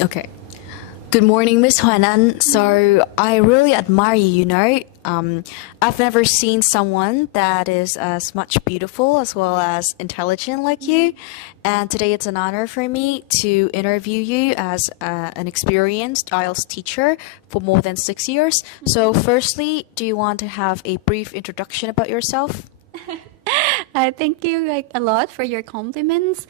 Okay. Good morning, Miss Huanan. So I really admire you. I've never seen someone that is as much beautiful as well as intelligent like you. And today it's an honor for me to interview you as an experienced IELTS teacher for more than 6 years. So firstly, do you want to have a brief introduction about yourself? Thank you a lot for your compliments.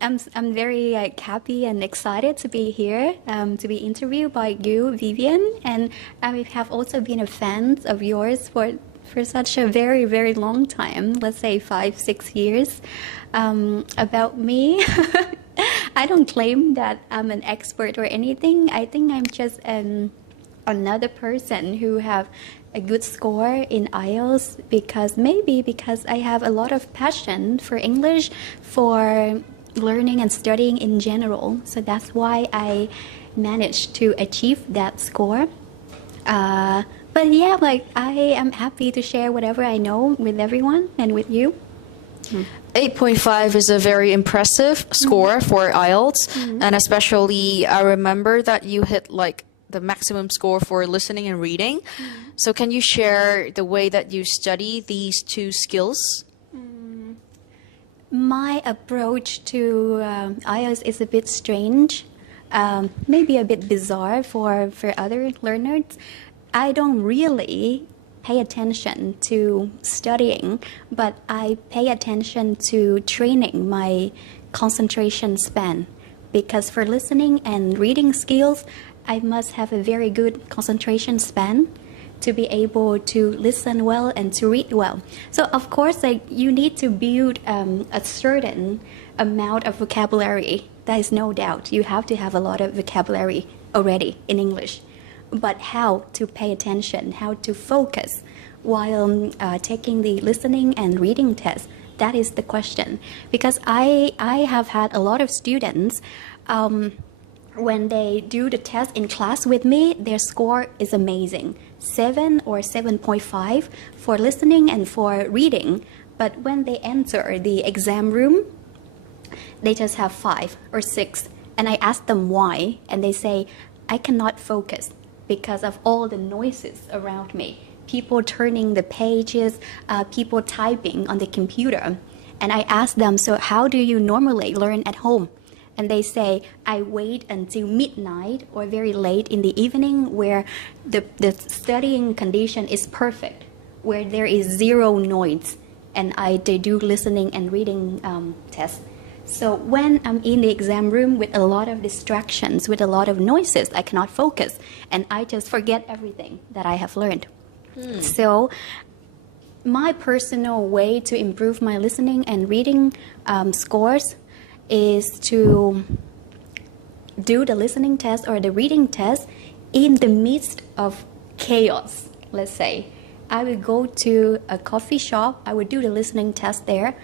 I'm very happy and excited to be here, to be interviewed by you, Vivian, and I have also been a fan of yours for such a very, very long time, let's say 5-6 years. About me, I don't claim that I'm an expert or anything. I think I'm just another person who have a good score in IELTS because I have a lot of passion for English, for learning and studying in general. So that's why I managed to achieve that score. But yeah, I am happy to share whatever I know with everyone and with you. 8.5 is a very impressive score for IELTS, and especially I remember that you hit the maximum score for listening and reading. So can you share the way that you study these two skills? My approach to IELTS is a bit strange, maybe a bit bizarre for other learners. I don't really pay attention to studying, but I pay attention to training my concentration span. Because for listening and reading skills, I must have a very good concentration span to be able to listen well and to read well. So of course, you need to build a certain amount of vocabulary. There is no doubt. You have to have a lot of vocabulary already in English. But how to pay attention, how to focus while taking the listening and reading test, that is the question. Because I have had a lot of students, when they do the test in class with me, their score is amazing. 7 or 7.5 for listening and for reading. But when they enter the exam room, they just have 5 or 6. And I ask them why, and they say, I cannot focus because of all the noises around me. People turning the pages, people typing on the computer. And I ask them, so how do you normally learn at home? And they say, I wait until midnight or very late in the evening where the studying condition is perfect, where there is zero noise, and they do listening and reading tests. So when I'm in the exam room with a lot of distractions, with a lot of noises, I cannot focus, and I just forget everything that I have learned. So my personal way to improve my listening and reading scores is to do the listening test or the reading test in the midst of chaos, let's say. I will go to a coffee shop, I will do the listening test there.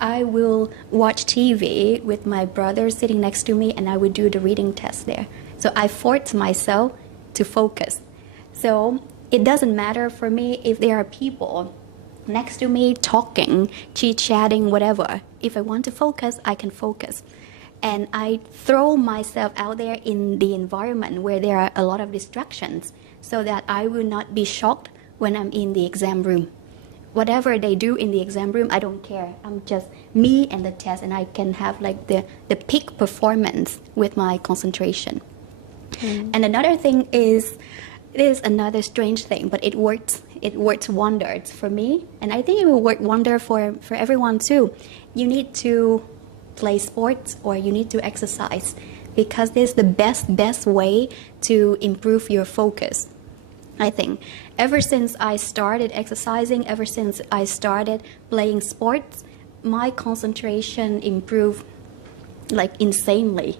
I will watch TV with my brother sitting next to me, and I will do the reading test there. So I force myself to focus. So it doesn't matter for me if there are people next to me talking, chit-chatting, whatever. If I want to focus, I can focus. And I throw myself out there in the environment where there are a lot of distractions so that I will not be shocked when I'm in the exam room. Whatever they do in the exam room, I don't care. I'm just me and the test, and I can have the peak performance with my concentration. And another thing is, it is another strange thing, but it works wonders for me, and I think it will work wonder for everyone too. You need to play sports or you need to exercise because this is the best way to improve your focus. I think ever since I started exercising, ever since I started playing sports, my concentration improved insanely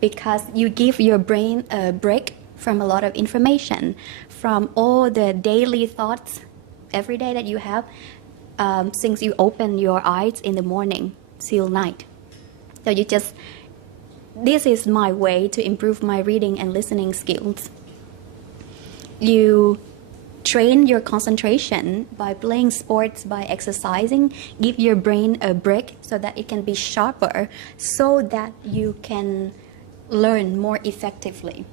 because you give your brain a break from a lot of information, from all the daily thoughts every day that you have since you open your eyes in the morning till night. So this is my way to improve my reading and listening skills. You train your concentration by playing sports, by exercising, give your brain a break so that it can be sharper, so that you can learn more effectively.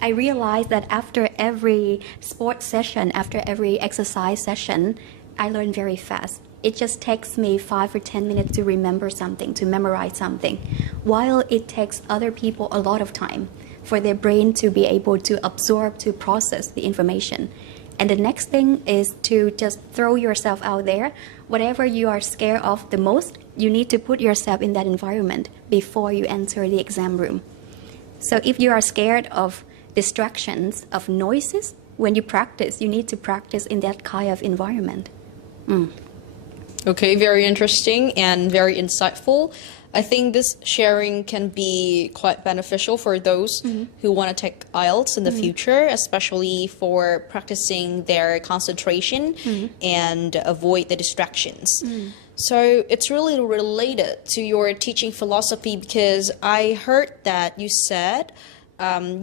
I realized that after every sports session, after every exercise session, I learn very fast. It just takes me 5 or 10 minutes to remember something, to memorize something, while it takes other people a lot of time for their brain to be able to absorb, to process the information. And the next thing is to just throw yourself out there. Whatever you are scared of the most, you need to put yourself in that environment before you enter the exam room. So if you are scared of distractions, of noises, when you practice, you need to practice in that kind of environment. Okay, very interesting and very insightful. I think this sharing can be quite beneficial for those who want to take IELTS in the future, especially for practicing their concentration and avoid the distractions. So it's really related to your teaching philosophy, because I heard that you said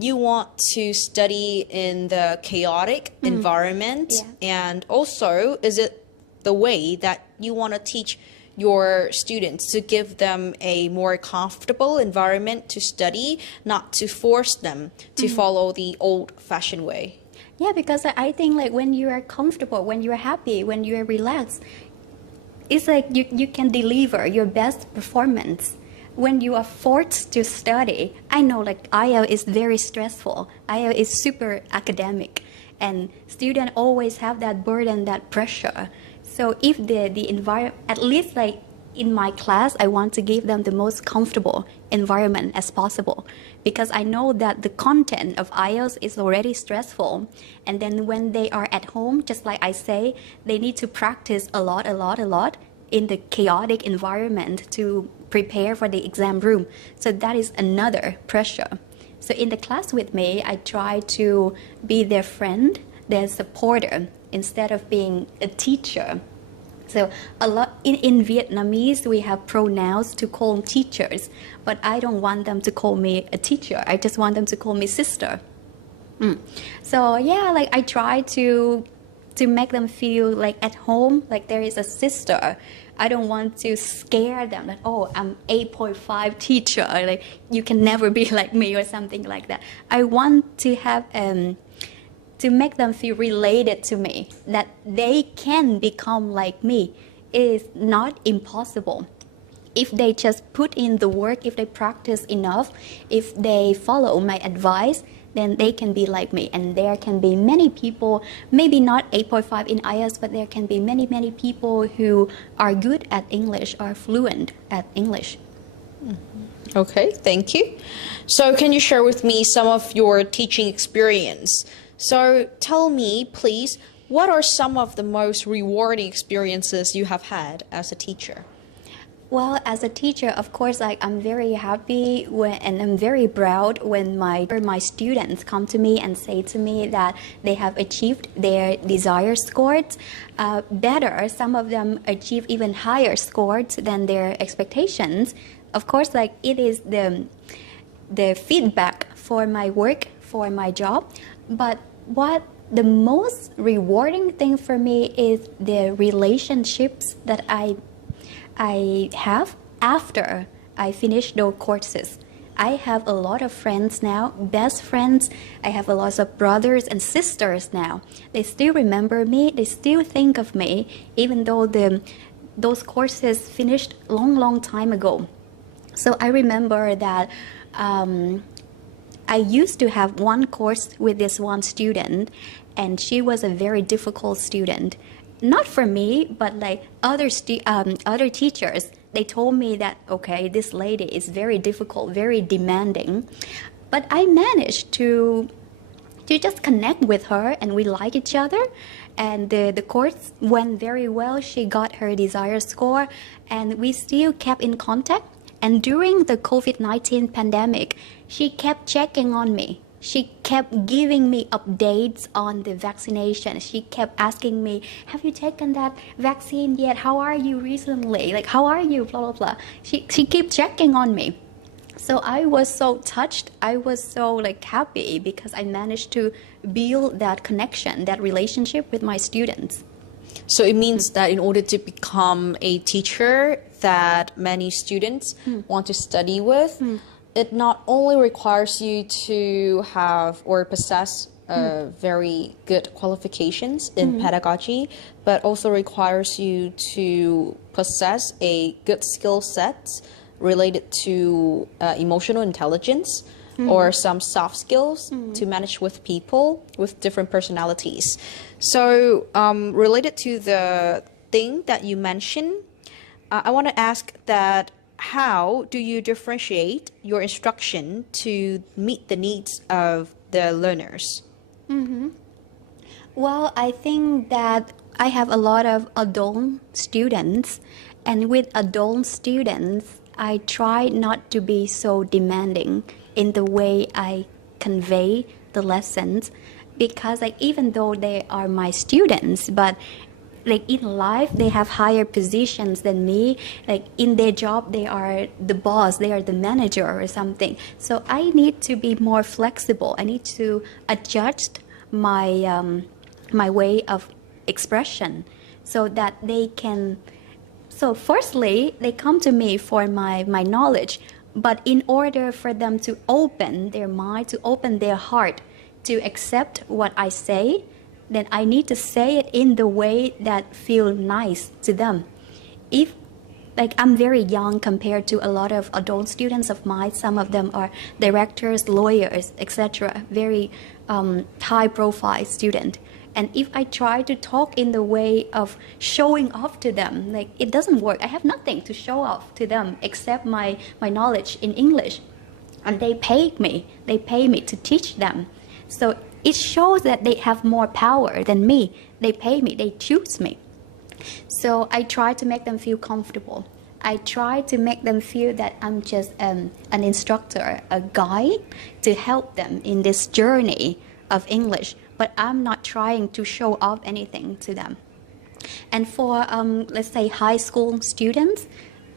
you want to study in the chaotic environment, and also is it the way that you want to teach your students to give them a more comfortable environment to study, not to force them to follow the old-fashioned way? Yeah, because I think like when you are comfortable, when you are happy, when you are relaxed, it's like you can deliver your best performance. When you are forced to study, I know like IELTS is very stressful. IELTS is super academic, and students always have that burden, that pressure. So if the environment, at least like in my class, I want to give them the most comfortable environment as possible, because I know that the content of IELTS is already stressful. And then when they are at home, just like I say, they need to practice a lot in the chaotic environment to prepare for the exam room. So that is another pressure. So in the class with me, I try to be their friend, their supporter, instead of being a teacher. So a lot in Vietnamese, we have pronouns to call teachers, but I don't want them to call me a teacher. I just want them to call me sister. So yeah, like I try to make them feel like at home, like there is a sister. I don't want to scare them that, oh, I'm 8.5 teacher, like you can never be like me or something like that. I want to have to make them feel related to me, that they can become like me. It is not impossible. If they just put in the work, if they practice enough, if they follow my advice, then they can be like me. And there can be many people, maybe not 8.5 in IELTS, but there can be many people who are good at English, are fluent at English. Okay, thank you. So can you share with me some of your teaching experience? So tell me, please, what are some of the most rewarding experiences you have had as a teacher? Well, as a teacher, of course, like I'm very happy and I'm very proud when my students come to me and say to me that they have achieved their desired scores better. Some of them achieve even higher scores than their expectations. Of course, like it is the feedback for my work, for my job. But what the most rewarding thing for me is the relationships that I have after I finish those courses. I have a lot of friends now, best friends. I have a lot of brothers and sisters now. They still remember me. They still think of me, even though those courses finished long time ago. So I remember that I used to have one course with this one student, and she was a very difficult student. Not for me, but like other teachers, they told me that, okay, this lady is very difficult, very demanding. But I managed to just connect with her, and we like each other. And the course went very well. She got her desired score, and we still kept in contact. And during the COVID-19 pandemic, she kept checking on me. She kept giving me updates on the vaccination. She kept asking me, have you taken that vaccine yet? How are you recently? Like, how are you? Blah, blah, blah. She kept checking on me. So I was so touched. I was so like happy because I managed to build that connection, that relationship with my students. So it means that in order to become a teacher that many students want to study with, it not only requires you to have or possess very good qualifications in pedagogy, but also requires you to possess a good skill set related to emotional intelligence or some soft skills to manage with people with different personalities. So, related to the thing that you mentioned, I want to ask that how do you differentiate your instruction to meet the needs of the learners? Well, I think that I have a lot of adult students, and with adult students, I try not to be so demanding in the way I convey the lessons, because like even though they are my students, but like in life they have higher positions than me, like in their job they are the boss, they are the manager or something, so I need to be more flexible. I need to adjust my my way of expression so that they can. So firstly they come to me for my knowledge, but in order for them to open their mind, to open their heart, to accept what I say, then I need to say it in the way that feel nice to them. If like I'm very young compared to a lot of adult students of mine, some of them are directors, lawyers, etc., very high profile student. And if I try to talk in the way of showing off to them, like it doesn't work. I have nothing to show off to them except my knowledge in English. And they pay me to teach them. So it shows that they have more power than me. They pay me, they choose me. So I try to make them feel comfortable. I try to make them feel that I'm just an instructor, a guide to help them in this journey of English. But I'm not trying to show off anything to them. And for, let's say, high school students,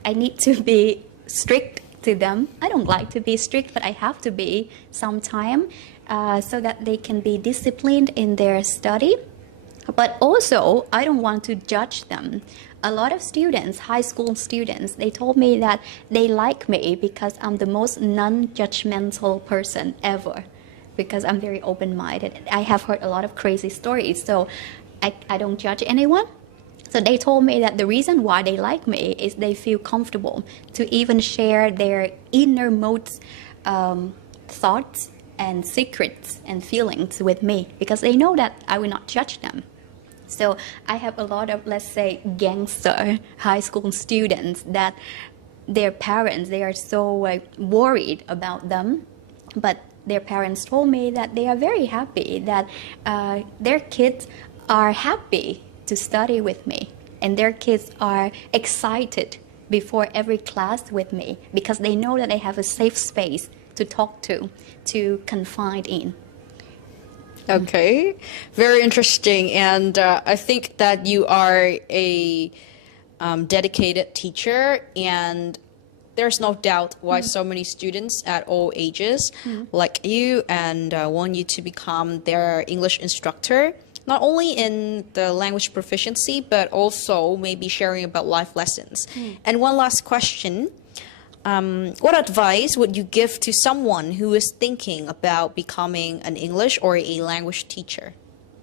I need to be strict to them. I don't like to be strict, but I have to be sometime so that they can be disciplined in their study. But also, I don't want to judge them. A lot of students, high school students, they told me that they like me because I'm the most non-judgmental person ever, because I'm very open-minded. I have heard a lot of crazy stories, so I don't judge anyone. So they told me that the reason why they like me is they feel comfortable to even share their innermost thoughts and secrets and feelings with me, because they know that I will not judge them. So I have a lot of, let's say, gangster high school students that their parents, they are so worried about them, but their parents told me that they are very happy that their kids are happy to study with me, and their kids are excited before every class with me because they know that they have a safe space to talk to confide in. Okay, very interesting. And I think that you are a dedicated teacher, and there's no doubt why so many students at all ages like you and want you to become their English instructor, not only in the language proficiency, but also maybe sharing about life lessons. And one last question. What advice would you give to someone who is thinking about becoming an English or a language teacher?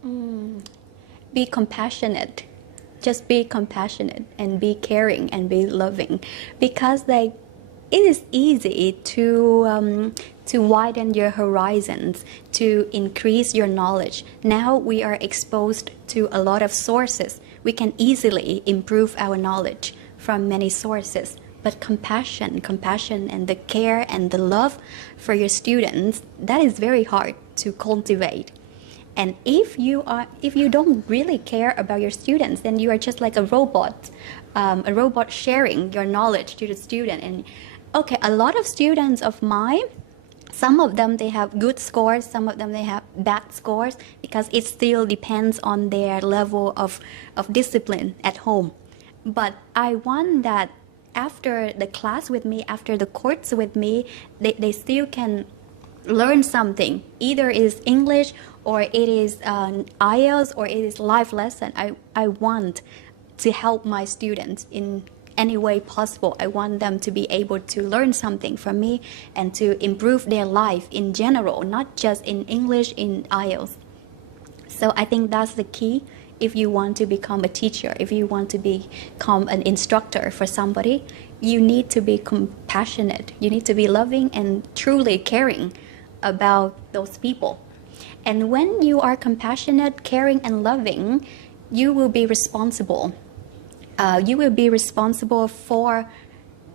Be compassionate. Just be compassionate and be caring and be loving, because like it is easy to widen your horizons, to increase your knowledge. Now we are exposed to a lot of sources. We can easily improve our knowledge from many sources. But compassion and the care and the love for your students, that is very hard to cultivate. And if you don't really care about your students, then you are just like a robot sharing your knowledge to the student. And okay, a lot of students of mine, some of them they have good scores, some of them they have bad scores, because it still depends on their level of discipline at home. But I want that after the class with me, after the course with me, they still can learn something. Either it is English or it is IELTS or it is life lesson. I want to help my students in any way possible. I want them to be able to learn something from me and to improve their life in general, not just in English, in IELTS. So I think that's the key. If you want to become a teacher, if you want to become an instructor for somebody, you need to be compassionate. You need to be loving and truly caring about those people. And when you are compassionate, caring, and loving, you will be responsible. You will be responsible for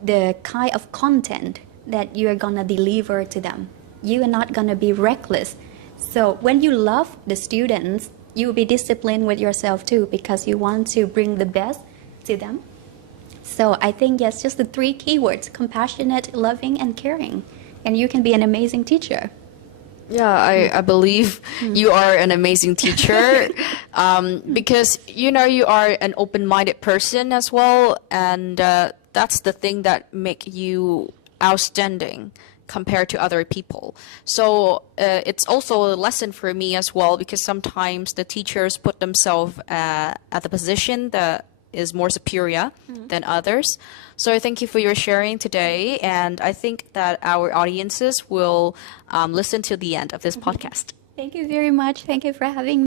the kind of content that you are gonna deliver to them. You are not gonna be reckless. So when you love the students, you will be disciplined with yourself too, because you want to bring the best to them. So I think, yes, just the 3 keywords: compassionate, loving, and caring. And you can be an amazing teacher. Yeah, I believe you are an amazing teacher because, you know, you are an open-minded person as well. And that's the thing that make you outstanding compared to other people. So it's also a lesson for me as well, because sometimes the teachers put themselves at the position that is more superior than others. So I thank you for your sharing today, and I think that our audiences will listen to the end of this podcast. Thank you very much. Thank you for having me.